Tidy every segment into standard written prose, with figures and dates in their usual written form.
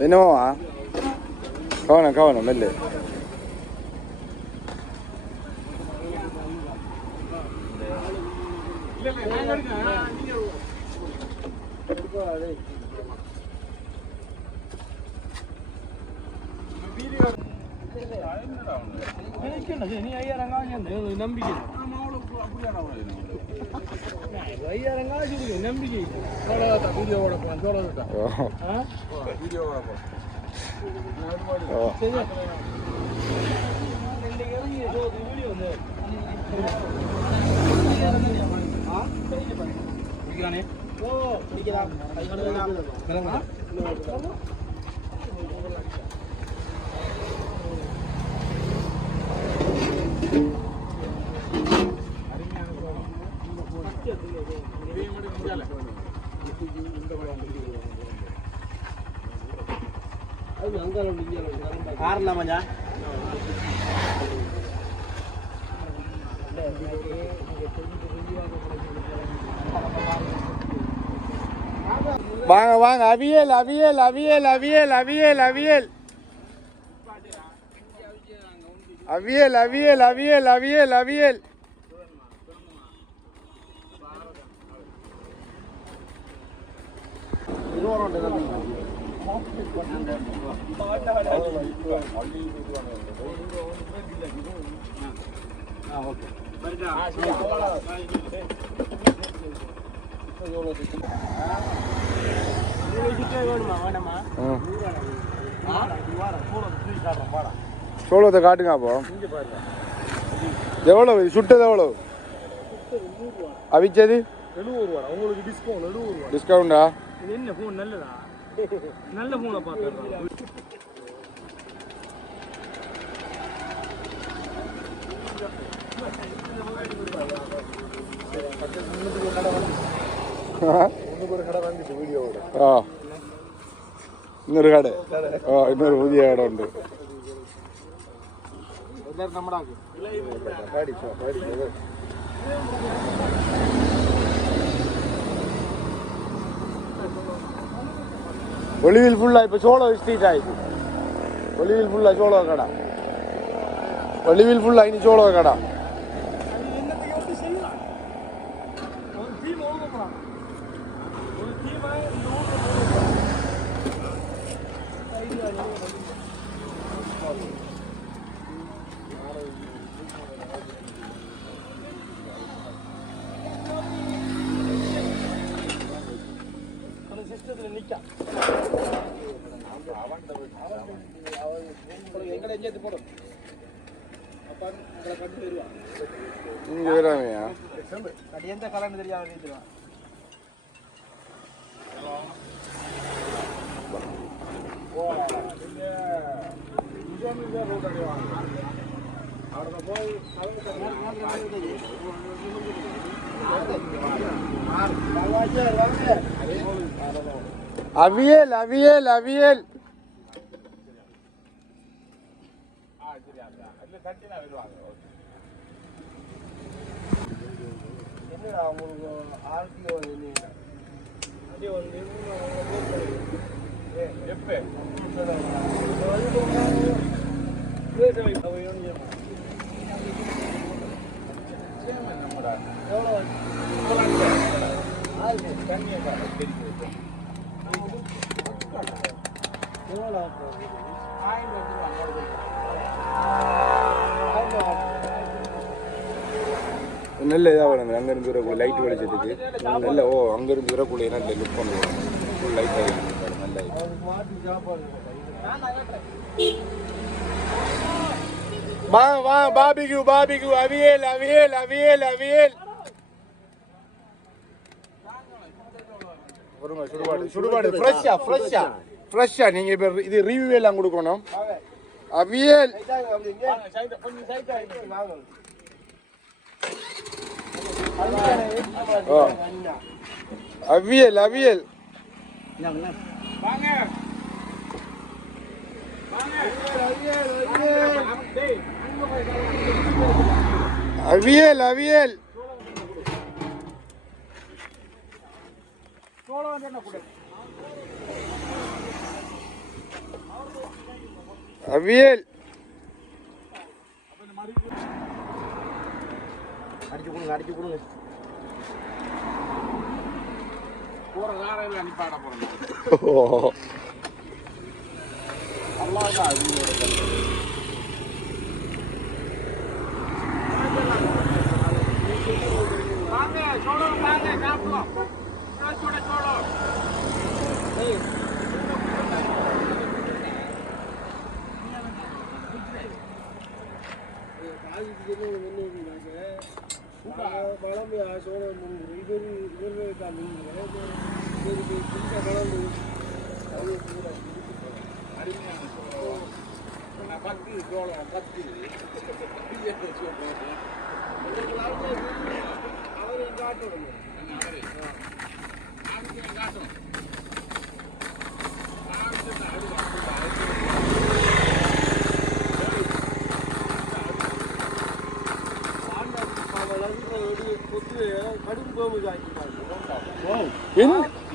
என்னவா கவனம் கவனம் மெல்ல நம்பிக்கை நம்பிக்கை வீடியோவோட வீடியோவோட வாங்க வாங்க அவியல் அவியல் அவியல் அவியல் அவியல் அவியல் அவியல் அவியல் அவியல் அவியல் அவியல் சோளத்தை காட்டுங்க அப்போ எவ்வளவு சுட்டது எவ்வளவு அவிச்சது 70 ரூபா உங்களுக்கு டிஸ்கவுண்ட் டிஸ்கவுண்டா இது என்ன ஃபோன் நல்லதா நல்ல ஃபோனை பார்த்துறோம் இன்னொரு கடை இன்னொரு புதிய கடை உண்டு ஒளிவில் ஃபுல்லா இப்ப சோளம் ஸ்ட்ரீட் ஆயிடுச்சு ஒளிவில் ஃபுல்லா சோளம் கடை ஒளிவில் ஃபுல்லா இனி சோளம் கடை இங்க வராமையா எந்த கலன்னு தெரியாது அவியல் அவியல் அவியல் என்னடா உங்களுக்கு ஆர்டிஓ நல்ல இதாக வேணும் அங்கேருந்து வரக்கூடிய லைட் வெளிச்சத்துக்கு நல்ல அங்கேருந்து வரக்கூடிய நல்ல லுக் பண்ணுவோம் ஃபுல் லைட் நல்ல வா வா பாபிக்யூ பாபிக்யூ அவியல் அவியல் அவியல் அவியல் சுடுபாடு சுடுபாடு ஃப்ரெஷ்ஷா ஃப்ரெஷ்ஷா ஃப்ரெஷ்ஷா நீங்கள் இப்போ இது ரிவ்யூ எல்லாம் கொடுக்கணும் அவியல் அவியல் அவியல் அவியல் அவியல் அவியல் அடிச்சு கொடுங்க அடிச்சு கொடுங்க போற காரையில் அனுப்பாட போறோம் அவ்வளோதான் வாங்க சோளம் வாங்க சாப்பிடுவோம் சோளம்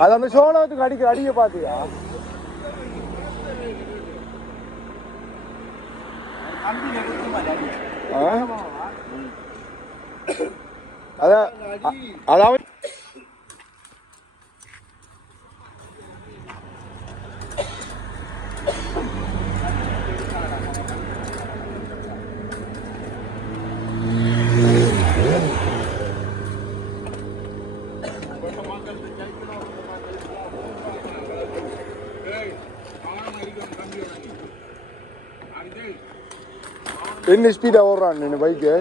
அது அந்த சோளத்துக்கு அடிக்க பாத்தியா அதாவது என்ன ஸ்பீடா ஓடுறான் நீ பைக்கு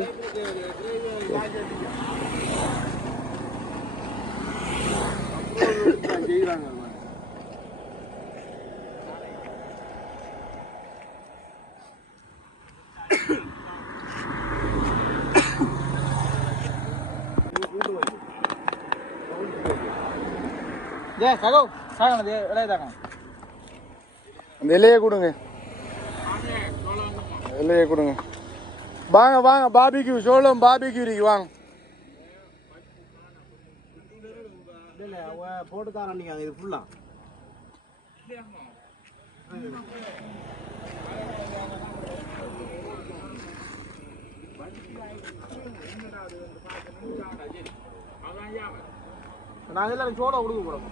அந்த இலையை கொடுங்க இலையை கொடுங்க வாங்க வாங்க பாபிக்கு சோளம் பாபிக்கு இருக்கு வாங்க போட்டு தான் இது ஃபுல்லா நான் எல்லாரும் சோளம் கொடுக்க போறோம்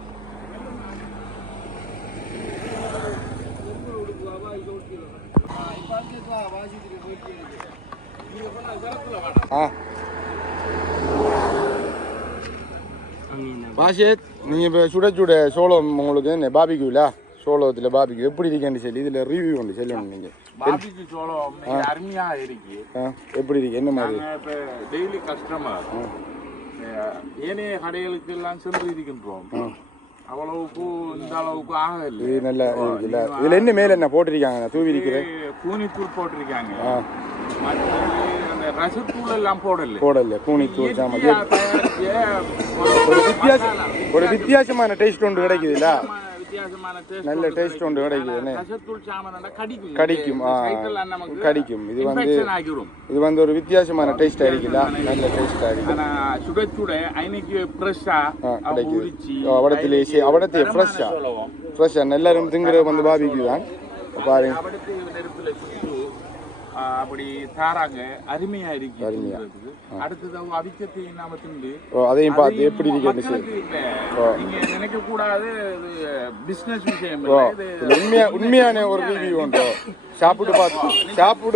பாஷேத் நீங்க இப்போ சுட சுட சோளம் உங்களுக்கு என்ன பாபிக்குல சோளத்தில் பாபிக்கு எப்படி இருக்கேன்னு சொல்லி இதில் ரிவ்யூ ஒன்று சொல்லணும் நீங்கள் பாபிக்கு சோளம் அருமையா இருக்கு எப்படி இருக்கு என்ன மாதிரி இப்போ டெய்லி கஸ்டமர் ஏனைய கடைகளுக்கு எல்லாம் சென்று இருக்கின்றோம் அவ்வளவுக்கு இந்த அளவுக்கு ஆகல இது நல்லா இருக்குல்ல இதில் என்ன மேலே என்ன போட்டிருக்காங்க தூவி இருக்கிறேன் கூனித்தூள் போட்டிருக்காங்க அந்த ரசத்தூள் எல்லாம் போடல கூனித்தூள் ஒரு வித்தியாசமான டேஸ்ட் ஒன்று கிடைக்குதுல்ல நல்ல டேஸ்ட் ஒன்று கிடைக்குது கடிக்கும் கடிக்கும் இது வந்து ஒரு வித்தியாசமான டேஸ்ட் ஆயிருக்குல்ல நல்ல டேஸ்ட் ஆயிருக்கு சுட சுட அன்னைக்கு ஃப்ரெஷ்ஷா கிடைக்குது அவடத்திலே ஃப்ரெஷ்ஷா எல்லாரும் திங்கிற வந்து பாபிக்கு தான் பாருங்க அப்படி தாராங்க அருமையா இருக்கு அடுத்தது அவிச்சத்தை நாம திண்டு அதையும் பார்த்து எப்படி இருக்கு நீங்க நினைக்க கூடாது பிசினஸ் விஷயம் உண்மையான ஒரு ரிவ்யூ உண்டு சாப்பிட்டு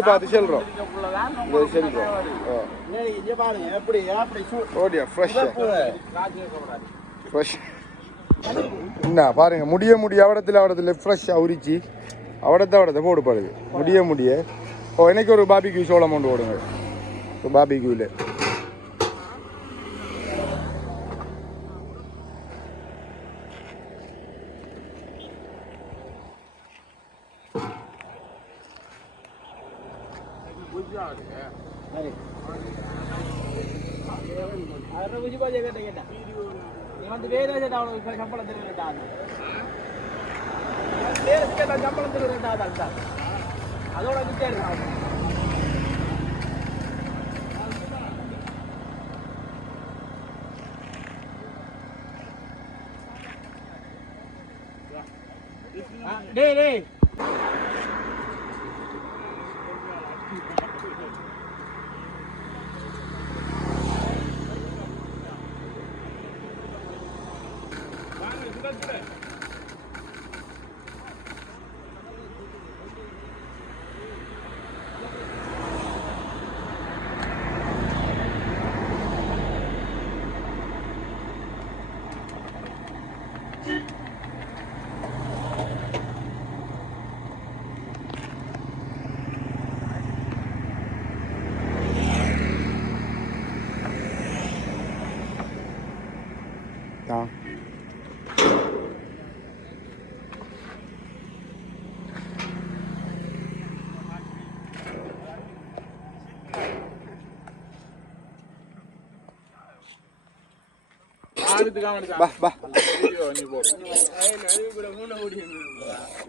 பார்த்து சொல்றோம் என்ன பாருங்க முடிய அவடத்துல ஃப்ரெஷ்ஷா உரிச்சு அவடத்தை போடு பாருங்க முடிய எனக்கு ஒரு பாபிக்யூ சோளம் கொண்டு ஓடுங்க பாபிக்யூல சம்பளம் அதோட வித்தியாரு டேய் டேய்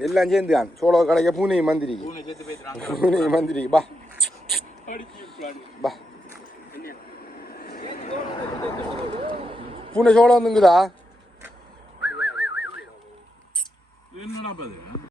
எல்லாம் சேர்ந்து சோள கடைக்க பூனையும் மந்திரிக்கு பூனையும் மந்திரிக்கு பா பா பூனை சோளம் வந்துங்குதா?